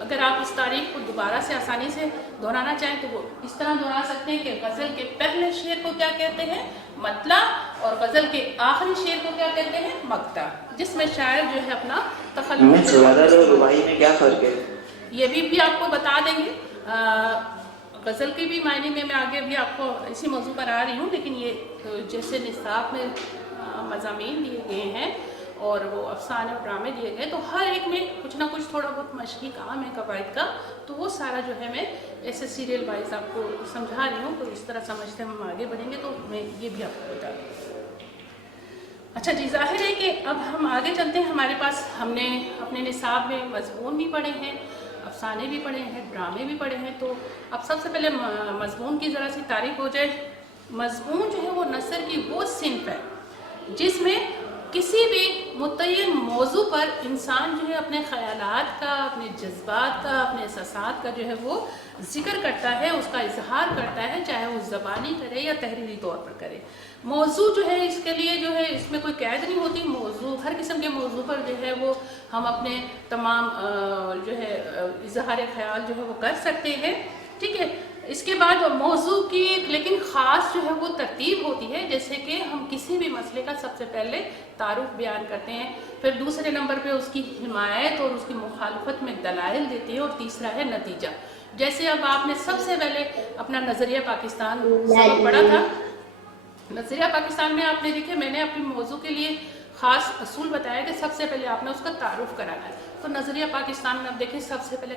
اگر آپ اس تاریخ کو دوبارہ سے آسانی سے دہرانا چاہیں تو وہ اس طرح دہرا سکتے ہیں کہ غزل کے پہلے شعر کو کیا کہتے ہیں؟ مطلع. اور غزل کے آخری شعر کو کیا کہتے ہیں؟ مقطع، جس میں شاعر جو ہے اپنا تخلص. غزل اور رباعی میں کیا فرق ہے؟ یہ بھی آپ کو بتا دیں گے. غزل کے بھی معنی میں آگے بھی آپ کو اسی موضوع پر آ رہی ہوں، لیکن یہ جیسے نصاب میں مضامین دیے گئے ہیں اور وہ افسانے اور ڈرامے دیے گئے، تو ہر ایک میں کچھ نہ کچھ تھوڑا بہت مشقی کام ہے قواعد کا. تو وہ سارا جو ہے میں ایسے سیریل وائز آپ کو سمجھا رہی ہوں، تو اس طرح سمجھتے ہم آگے بڑھیں گے تو میں یہ بھی آپ کو بتا دوں. اچھا جی، ظاہر ہے کہ اب ہم آگے چلتے ہیں. ہمارے پاس ہم نے اپنے نصاب میں مضمون بھی پڑھے ہیں، افسانے بھی پڑھے ہیں، ڈرامے بھی پڑھے ہیں. تو اب سب سے پہلے مضمون کی ذرا سی تعریف ہو جائے. مضمون جو ہے وہ نثر کی وہ صنف ہے جس میں کسی بھی متعین موضوع پر انسان جو ہے اپنے خیالات کا، اپنے جذبات کا، اپنے احساسات کا جو ہے وہ ذکر کرتا ہے، اس کا اظہار کرتا ہے، چاہے وہ زبانی کرے یا تحریری طور پر کرے. موضوع جو ہے اس کے لیے جو ہے اس میں کوئی قید نہیں ہوتی. موضوع، ہر قسم کے موضوع پر جو ہے وہ ہم اپنے تمام جو ہے اظہار خیال جو ہے وہ کر سکتے ہیں. ٹھیک ہے. اس کے بعد موضوع کی لیکن خاص جو ہے وہ ترتیب ہوتی ہے، جیسے کہ ہم کسی بھی مسئلے کا سب سے پہلے تعارف بیان کرتے ہیں، پھر دوسرے نمبر پہ اس کی حمایت اور اس کی مخالفت میں دلائل دیتے ہیں، اور تیسرا ہے نتیجہ. جیسے اب آپ نے سب سے پہلے اپنا نظریہ پاکستان سبق پڑھا تھا. نظریہ پاکستان میں آپ نے دیکھے میں نے اپنے موضوع کے لیے خاص اصول بتایا کہ سب سے پہلے آپ نے اس کا تعارف کرانا ہے. تو نظریہ پاکستان میں اب دیکھیں سب سے پہلے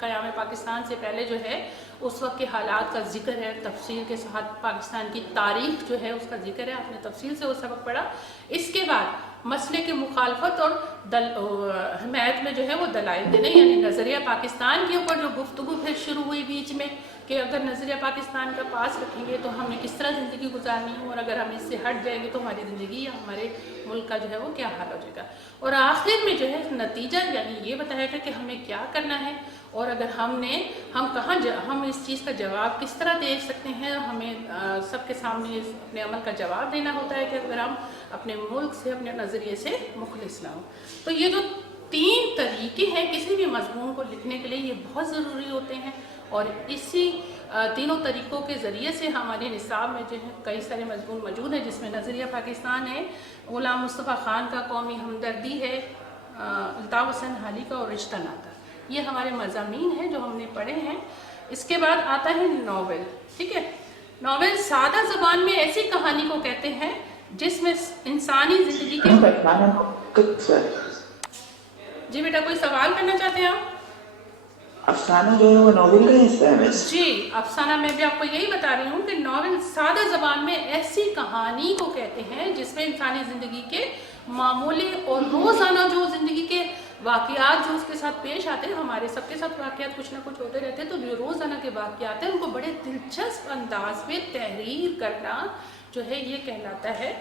قیام پاکستان سے پہلے جو ہے اس وقت کے حالات کا ذکر ہے، تفصیل کے ساتھ پاکستان کی تاریخ جو ہے اس کا ذکر ہے. آپ نے تفصیل سے وہ سبق پڑھا. اس کے بعد مسئلے کی مخالفت اور حمایت میں جو ہے وہ دلائل دینے، یعنی نظریہ پاکستان کے اوپر جو گفتگو پھر شروع ہوئی بیچ میں کہ اگر نظریہ پاکستان کا پاس رکھیں گے تو ہمیں کس طرح زندگی گزارنی ہے، اور اگر ہم اس سے ہٹ جائیں گے تو ہماری زندگی یا ہمارے ملک کا جو ہے وہ کیا حال ہو جائے گا. اور آخر میں جو ہے نتیجہ، یعنی یہ بتایا گیا کہ ہمیں کیا کرنا ہے، اور اگر ہم اس چیز کا جواب کس طرح دے سکتے ہیں. ہمیں سب کے سامنے اپنے عمل کا جواب دینا ہوتا ہے کہ اگر ہم اپنے ملک سے، اپنے نظریے سے مخلص نہ ہوں. تو یہ جو 3 طریقے ہیں کسی بھی مضمون کو لکھنے کے لیے، یہ بہت ضروری ہوتے ہیں، اور اسی تینوں طریقوں کے ذریعے سے ہمارے نصاب میں جو ہے کئی سارے مضمون موجود ہیں، جس میں نظریہ پاکستان ہے، غلام مصطفیٰ خان کا قومی ہمدردی ہے، الطاف حسین حالی کا، اور رشتہ ناتا. یہ ہمارے مضامین ہیں جو ہم نے پڑھے ہیں. اس کے بعد آتا ہے ناول. ٹھیک ہے. ناول سادہ زبان میں ایسی کہانی کو کہتے ہیں جس میں انسانی زندگی کے جی بیٹا کوئی سوال کرنا چاہتے ہیں آپ؟ افسانہ جو ہے وہ ناول کا حصہ ہے ویسے؟ جی افسانہ میں بھی آپ کو یہی بتا رہی ہوں کہ ناول سادہ زبان میں ایسی کہانی کو کہتے ہیں جس میں انسانی زندگی کے معمولی اور روزانہ جو زندگی کے واقعات جو اس کے ساتھ پیش آتے ہیں، ہمارے سب کے ساتھ واقعات کچھ نہ کچھ ہوتے رہتے ہیں، تو جو روزانہ کے واقعات ہیں ان کو بڑے دلچسپ انداز میں تحریر کرنا جو ہے یہ کہلاتا ہے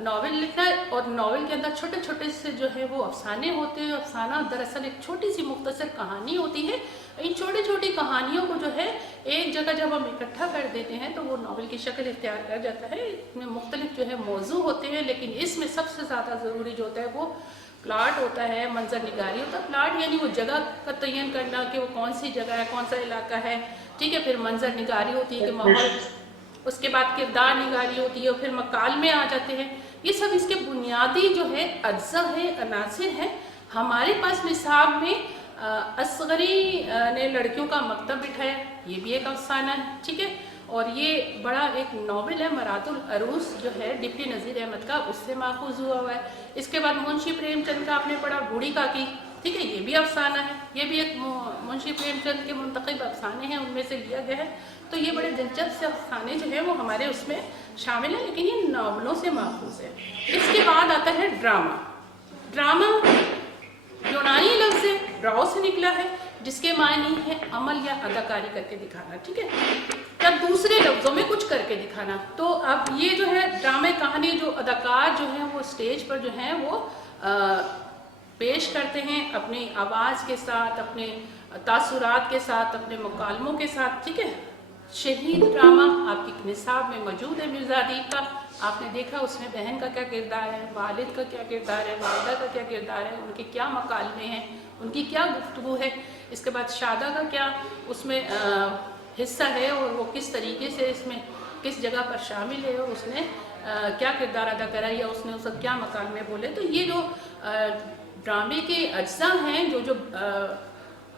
ناول لکھنا. اور ناول کے اندر چھوٹے چھوٹے سے جو ہے وہ افسانے ہوتے ہیں. افسانہ دراصل ایک چھوٹی سی مختصر کہانی ہوتی ہے. ان چھوٹی چھوٹی کہانیوں کو جو ہے ایک جگہ جب ہم اکٹھا کر دیتے ہیں تو وہ ناول کی شکل اختیار کر جاتا ہے. اس میں مختلف جو ہے موضوع ہوتے ہیں، لیکن اس میں سب سے زیادہ ضروری جو ہوتا ہے وہ پلاٹ ہوتا ہے، منظر نگاری ہوتا ہے. پلاٹ یعنی وہ جگہ کا تعین کرنا کہ وہ کون سی جگہ ہے، کون سا علاقہ ہے، ٹھیک ہے. پھر منظر نگاری ہوتی ہے کہ ماحول، اس کے بعد کردار نگاری ہوتی ہے، اور پھر مکالمے آ جاتے ہیں. یہ سب اس کے بنیادی جو ہے اجزاء ہیں، عناصر ہیں. ہمارے پاس نصاب میں اصغری نے لڑکیوں کا مکتب بٹھایا، یہ بھی ایک افسانہ ہے، ٹھیک ہے. اور یہ بڑا ایک ناول ہے، مرات العروس جو ہے ڈپٹی نذیر احمد کا، اس سے ماخوذ ہوا ہے. اس کے بعد منشی پریم چند کا آپ نے پڑھا بوڑھی کاکی، ٹھیک ہے، یہ بھی افسانہ ہے. یہ بھی ایک منشی پریم چند کے منتخب افسانے ہیں، ان میں سے لیا گیا ہے. تو یہ بڑے دلچسپ سے افسانے جو ہیں وہ ہمارے اس میں شامل ہیں، لیکن یہ ناولوں سے ماخوذ ہے. اس کے بعد آتا ہے ڈرامہ. ڈرامہ یونانی لفظ ہے، ڈراؤ سے نکلا ہے، جس کے معنی ہے عمل یا اداکاری کر کے دکھانا، ٹھیک ہے، یا دوسرے لفظوں میں کچھ کر کے دکھانا. تو اب یہ جو ہے ڈرامے کہانی جو اداکار جو ہیں وہ اسٹیج پر جو ہیں وہ پیش کرتے ہیں اپنی آواز کے ساتھ، اپنے تاثرات کے ساتھ، اپنے مکالموں کے ساتھ، ٹھیک ہے. شہید ڈرامہ آپ کی نصاب میں موجود ہے مرزا ادیب کا. آپ نے دیکھا اس میں بہن کا کیا کردار ہے، والد کا کیا کردار ہے، والدہ کا کیا کردار ہے، ان کے کیا مکالمے ہیں، ان کی کیا گفتگو ہے. اس کے بعد شادہ کا کیا اس میں حصہ ہے، اور وہ کس طریقے سے اس میں کس جگہ پر شامل ہے، اور اس نے کیا کردار ادا کرا، یا اس نے اس وقت کیا مکالمے بولے. تو یہ جو ڈرامے کے اجزاء ہیں، جو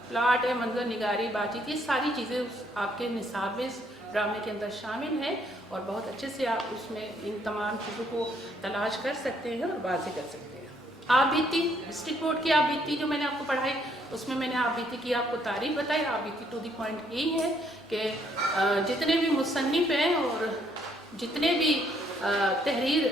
پلاٹ ہے، منظر نگاری، بات چیت، یہ ساری چیزیں آپ کے نصاب میں اس ڈرامے کے اندر شامل ہیں، اور بہت اچھے سے آپ اس میں ان تمام چیزوں کو تلاش کر سکتے ہیں اور واضح کر سکتے ہیں. آپ بیتی، ڈسٹرکٹ بورڈ کی آپ بیتی جو میں نے آپ کو پڑھائی، اس میں میں نے آپ بیتی کی آپ کو تعریف بتائی. آپ بیتی ٹو دی پوائنٹ یہی ہے کہ جتنے بھی مصنف ہیں اور جتنے بھی تحریر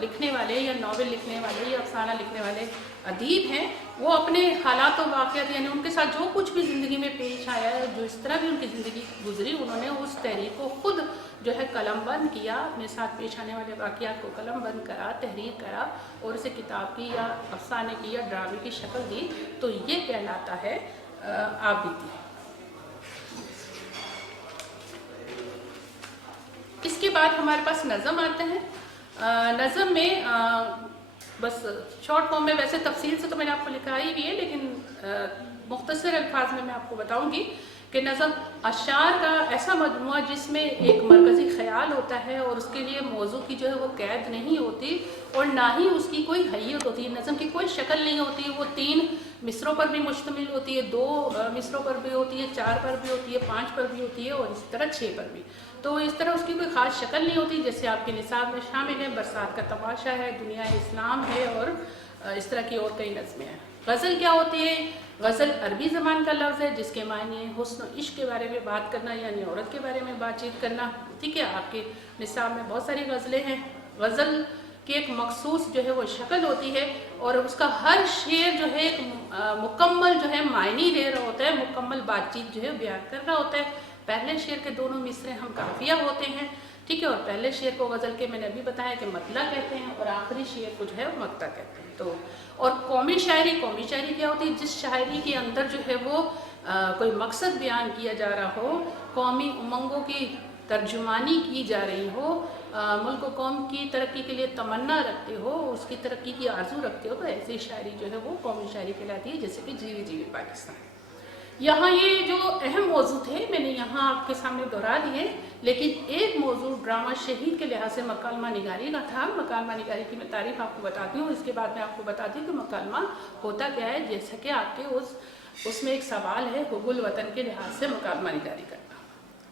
لکھنے والے یا ناول لکھنے والے یا افسانہ لکھنے والے ادیب ہیں، وہ اپنے حالات و واقعات یعنی ان کے ساتھ جو کچھ بھی زندگی میں پیش آیا ہے، جو اس طرح بھی ان کی زندگی گزری، انہوں نے اس تحریر کو خود جو ہے قلم بند کیا، اپنے ساتھ پیش آنے والے واقعات کو قلم بند کرا، تحریر کرا، اور اسے کتاب کی یا افسانے کی یا ڈرامے کی شکل دی. تو یہ کہلاتا ہے آپ بیتی. اس کے بعد ہمارے پاس نظم آتے ہیں. نظم میں بس شارٹ فارم میں، ویسے تفصیل سے تو میں نے آپ کو لکھا ہی بھی ہے، لیکن مختصر الفاظ میں آپ کو بتاؤں گی کہ نظم اشعار کا ایسا مجموعہ جس میں ایک مرکزی خیال ہوتا ہے، اور اس کے لیے موضوع کی جو ہے وہ قید نہیں ہوتی، اور نہ ہی اس کی کوئی حیت ہوتی ہے. نظم کی کوئی شکل نہیں ہوتی، وہ 3 مصروں پر بھی مشتمل ہوتی ہے، 2 مصروں پر بھی ہوتی ہے، 4 پر بھی ہوتی ہے، 5 پر بھی ہوتی ہے، اور اس طرح 6 پر بھی. تو اس طرح اس کی کوئی خاص شکل نہیں ہوتی. جیسے آپ کے نصاب میں شامل ہے برسات کا تماشا ہے، دنیا اسلام ہے، اور اس طرح کی اور کئی نظمیں ہیں. غزل کیا ہوتی ہے؟ غزل عربی زبان کا لفظ ہے جس کے معنی ہے حسن و عشق کے بارے میں بات کرنا، یعنی عورت کے بارے میں بات چیت کرنا، ٹھیک ہے. آپ کے نصاب میں بہت ساری غزلیں ہیں. غزل کی ایک مخصوص جو ہے وہ شکل ہوتی ہے، اور اس کا ہر شعر جو ہے ایک مکمل جو ہے معنی دے رہا ہوتا ہے، مکمل بات چیت جو ہے بیان کر رہا ہوتا ہے. پہلے شعر کے دونوں مصرے ہم قافیہ ہوتے ہیں، ٹھیک ہے، اور پہلے شعر کو غزل کے میں نے ابھی بتایا کہ مطلع کہتے ہیں، اور آخری شعر کو جو ہے وہ مقطع کہتے ہیں. تو اور قومی شاعری کیا ہوتی ہے؟ جس شاعری کے اندر جو ہے وہ کوئی مقصد بیان کیا جا رہا ہو، قومی امنگوں کی ترجمانی کی جا رہی ہو، ملک و قوم کی ترقی کے لیے تمنا رکھتے ہو، اس کی ترقی کی آرزو رکھتے ہو، تو ایسی شاعری جو ہے وہ قومی شاعری کہلاتی ہے، جیسے کہ جیوی جیوی پاکستان. یہاں یہ جو اہم موضوع تھے میں نے یہاں آپ کے سامنے دہرا دیے، لیکن ایک موضوع ڈرامہ شہید کے لحاظ سے مکالمہ نگاری کا تھا. مکالمہ نگاری کی میں تعریف آپ کو بتاتی ہوں، اس کے بعد میں آپ کو بتاتی ہوں کہ مکالمہ ہوتا کیا ہے. جیسا کہ آپ کے اس میں ایک سوال ہے حب الوطن کے لحاظ سے مکالمہ نگاری کرنا.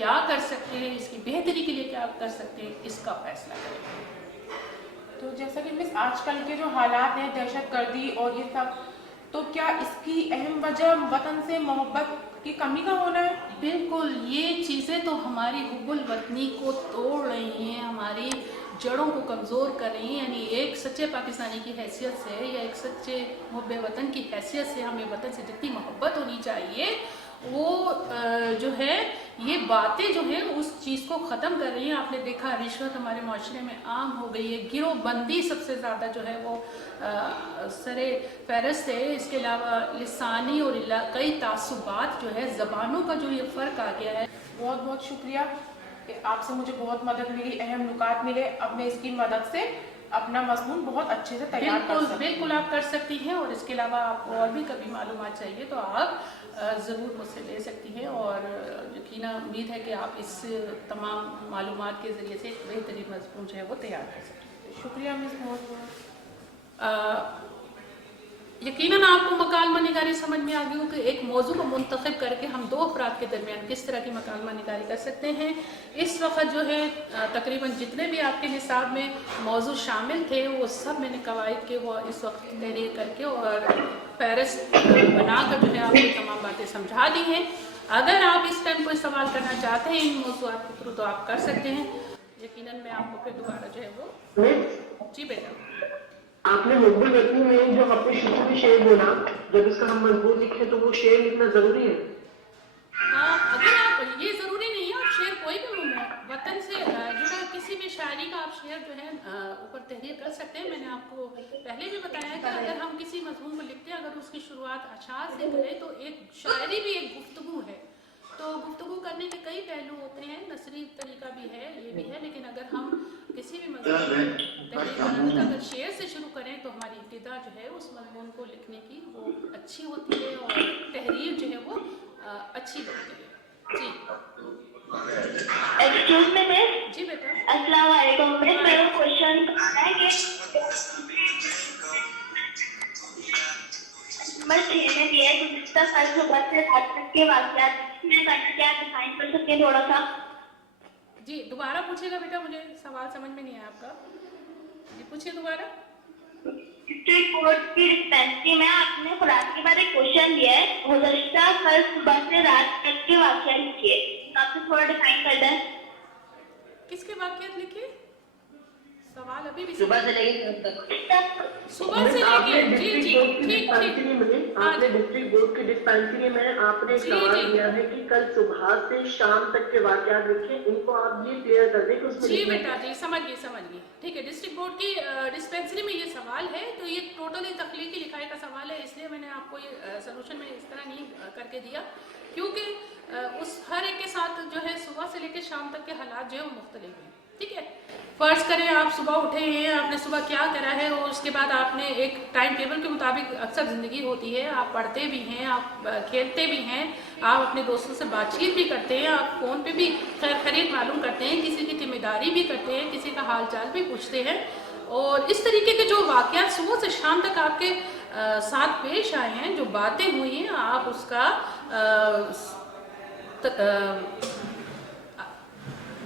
کیا کر سکتے ہیں، اس کی بہتری کے لیے کیا کر سکتے ہیں، اس کا فیصلہ کریں۔ تو جیسا کہ مس آج کل کے جو حالات ہیں، دہشت گردی اور یہ سب، تو کیا اس کی اہم وجہ وطن سے محبت کی کمی کا ہونا ہے؟ بالکل، یہ چیزیں تو ہماری حب الوطنی کو توڑ رہی ہیں، ہماری جڑوں کو کمزور کر رہی ہیں۔ یعنی ایک سچے پاکستانی کی حیثیت سے یا ایک سچے محب وطن کی حیثیت سے ہمیں وطن سے جتنی محبت ہونی چاہیے، وہ جو ہے یہ باتیں جو ہیں اس چیز کو ختم کر رہی ہیں۔ آپ نے دیکھا رشوت ہمارے معاشرے میں عام ہو گئی ہے، گروہ بندی سب سے زیادہ جو ہے وہ سر فہرست ہے۔ اس کے علاوہ لسانی اور علاقائی تعصبات جو ہے، زبانوں کا جو یہ فرق آ گیا ہے۔ بہت بہت شکریہ کہ آپ سے مجھے بہت مدد ملی، اہم نکات ملے۔ اب میں اس کی مدد سے اپنا مضمون بہت اچھے سے تیار کر سکتی ہوں۔ بالکل آپ کر سکتی ہیں، اور اس کے علاوہ آپ کو اور بھی کبھی معلومات چاہیے تو آپ ضرور مجھ سے لے سکتی ہیں، اور یقیناً امید ہے کہ آپ اس تمام معلومات کے ذریعے سے ایک بہترین مضمون جو ہے وہ تیار کر سکیں گے۔ شکریہ مس، بہت بہت۔ یقیناً آپ کو مکالمہ نگاری سمجھ میں آ گئی ہو کہ ایک موضوع کو منتخب کر کے ہم دو افراد کے درمیان کس طرح کی مکالمہ نگاری کر سکتے ہیں۔ اس وقت جو ہے تقریباً جتنے بھی آپ کے نصاب میں موضوع شامل تھے وہ سب میں نے قواعد کے وہ اس وقت تحریر کر کے اور فہرست بنا کر جو ہے آپ کو تمام باتیں سمجھا دی ہیں۔ اگر آپ اس ٹائم کوئی سوال کرنا چاہتے ہیں ان موضوعات کے تھرو تو آپ کر سکتے ہیں۔ یقیناً میں آپ کو پھر دوبارہ جو ہے وہ جی بیٹا، آپ نے حب الوطنی میں جو اپنے شروع میں شعر بولا، جب اس کا ہم مضمون لکھیں تو وہ شعر لکھنا ضروری ہے؟ اگر آپ یہ ضروری نہیں ہے، آپ شعر کوئی بھی وطن سے جڑا کسی بھی شاعری کا آپ شعر جو ہے اوپر تحریر کر سکتے ہیں۔ میں نے آپ کو پہلے بھی بتایا کہ اگر ہم کسی مضمون کو لکھتے ہیں، اگر اس کی شروعات اشعار سے کریں تو ایک شاعری بھی ایک گفتگو ہے، تو گفتگو کرنے کے کئی پہلو ہوتے ہیں، نثری طریقہ بھی ہے، یہ بھی ہے، لیکن اگر ہم کسی بھی مضمون کو تحریر کریں تو اگر شعر سے شروع کریں تو ہماری ابتدا جو ہے اس مضمون کو لکھنے کی وہ اچھی ہوتی ہے اور تحریر جو ہے وہ اچھی ہوتی ہے۔ جی ایکسکیوز می مس، جی بیٹا، السلام علیکم مس، میرا کوشچن ہے کہ نمبر 6 میں دیا ہے گزشتہ سال صبح سے رات تک کے واقعات، میں کرنا کیا ڈیفائن کر سکتے ہیں تھوڑا سا؟ جی دوبارہ پوچھے گا بیٹا، مجھے سوال سمجھ میں نہیں آیا آپ کا، جی پوچھیے دوبارہ۔ ڈسٹرکٹ بورڈ کی ڈسپینسری میں آپ نے خوراک کے بعد ایک کوشچن دیا ہے، گزشتہ کل صبح سے رات تک کے واقعات لکھیے، آپ سے تھوڑا ڈیفائن کر دیں۔ کس کے واقعات لکھے؟ سوال ابھی بھی صبح سے لے کے صبح سے لے کے جی جی ٹھیک ٹھیک، آپ نے ڈسٹرکٹ بورڈ کی ڈسپینسری میں آپ نے سوال دیا ہے کہ کل صبح سے شام تک کے واقعات لکھیں، ان کو آپ یہ کلیئر کر دیں کہ اس میں جی بیٹا جی سمجھ گئی ٹھیک ہے۔ ڈسٹرکٹ بورڈ کی ڈسپینسری میں یہ سوال ہے تو یہ ٹوٹلی تخلیقی لکھائی کا سوال ہے، اس لیے میں نے آپ کو یہ سلوشن میں اس طرح نہیں کر کے دیا، کیونکہ اس ہر ایک کے ساتھ جو ہے صبح سے لے کے شام تک کے حالات جو ہے وہ مختلف ہیں، ٹھیک ہے۔ فرض کریں آپ صبح اٹھے ہیں، آپ نے صبح کیا کرا ہے اور اس کے بعد آپ نے ایک ٹائم ٹیبل کے مطابق اکثر زندگی ہوتی ہے، آپ پڑھتے بھی ہیں، آپ کھیلتے بھی ہیں، آپ اپنے دوستوں سے بات چیت بھی کرتے ہیں، آپ فون پہ بھی خیر خرید معلوم کرتے ہیں، کسی کی ذمہ داری بھی کرتے ہیں، کسی کا حال چال بھی پوچھتے ہیں، اور اس طریقے کے جو واقعات صبح سے شام تک آپ کے ساتھ پیش آئے ہیں، جو باتیں ہوئی ہیں، آپ اس کا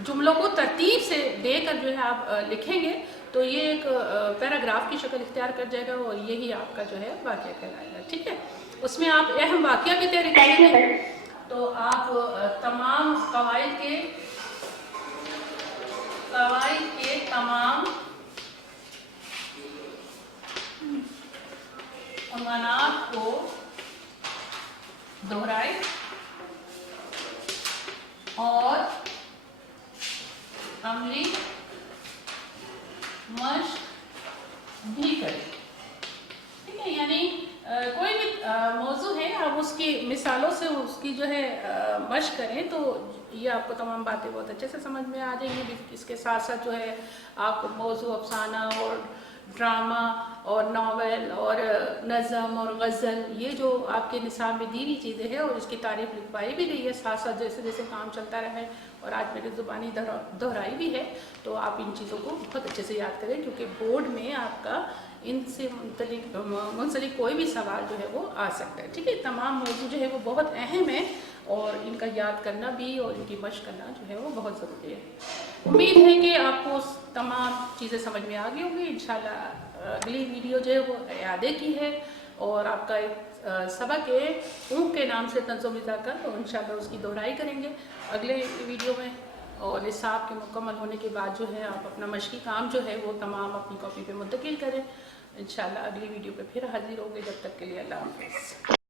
جملوں کو ترتیب سے دے کر جو ہے آپ لکھیں گے تو یہ ایک پیراگراف کی شکل اختیار کر جائے گا اور یہی آپ کا جو ہے واقعہ کہلائے گا، ٹھیک ہے۔ اس میں آپ اہم واقعہ کی تحریر کریں گے تو آپ تمام قواعد کے تمام عنوانات کو دہرائے اور عملی مشق بھی کریں، ٹھیک ہے۔ یعنی کوئی بھی موضوع ہے آپ اس کی مثالوں سے اس کی جو ہے مشق کریں تو یہ آپ کو تمام باتیں بہت اچھے سے سمجھ میں آ جائیں گی۔ اس کے ساتھ ساتھ جو ہے آپ کو موضوع افسانہ اور ڈرامہ اور ناول اور نظم اور غزل، یہ جو آپ کے نصاب میں دی ہوئی چیزیں ہیں اور اس کی تعریف لکھوائی بھی گئی ہے، ساتھ ساتھ جیسے جیسے کام چلتا رہا ہے اور آج میری زبانی دہرائی بھی ہے تو آپ ان چیزوں کو بہت اچھے سے یاد کریں، کیونکہ بورڈ میں آپ کا ان سے منسلک کوئی بھی سوال جو ہے وہ آ سکتا ہے، ٹھیک ہے۔ تمام موضوع جو ہے وہ بہت اہم ہے، اور ان کا یاد کرنا بھی اور ان کی مشق کرنا جو ہے وہ بہت ضروری ہے. امید ہے کہ آپ کو تمام چیزیں سمجھ میں آ گئی ہوں گی. انشاءاللہ اگلی ویڈیو جو ہے وہ اعادے کی ہے اور آپ کا ایک سبق ہے اونٹ کے نام سے طنز و مزاح کا، تو انشاءاللہ اس کی دہرائی کریں گے اگلے ویڈیو میں. اور نصاب کے مکمل ہونے کے بعد جو ہے آپ اپنا مشقی کام جو ہے وہ تمام اپنی کاپی پہ منتقل کریں. انشاءاللہ اگلی ویڈیو پہ پھر حاضر ہوں گے. جب تک کے لیے اللہ حافظ.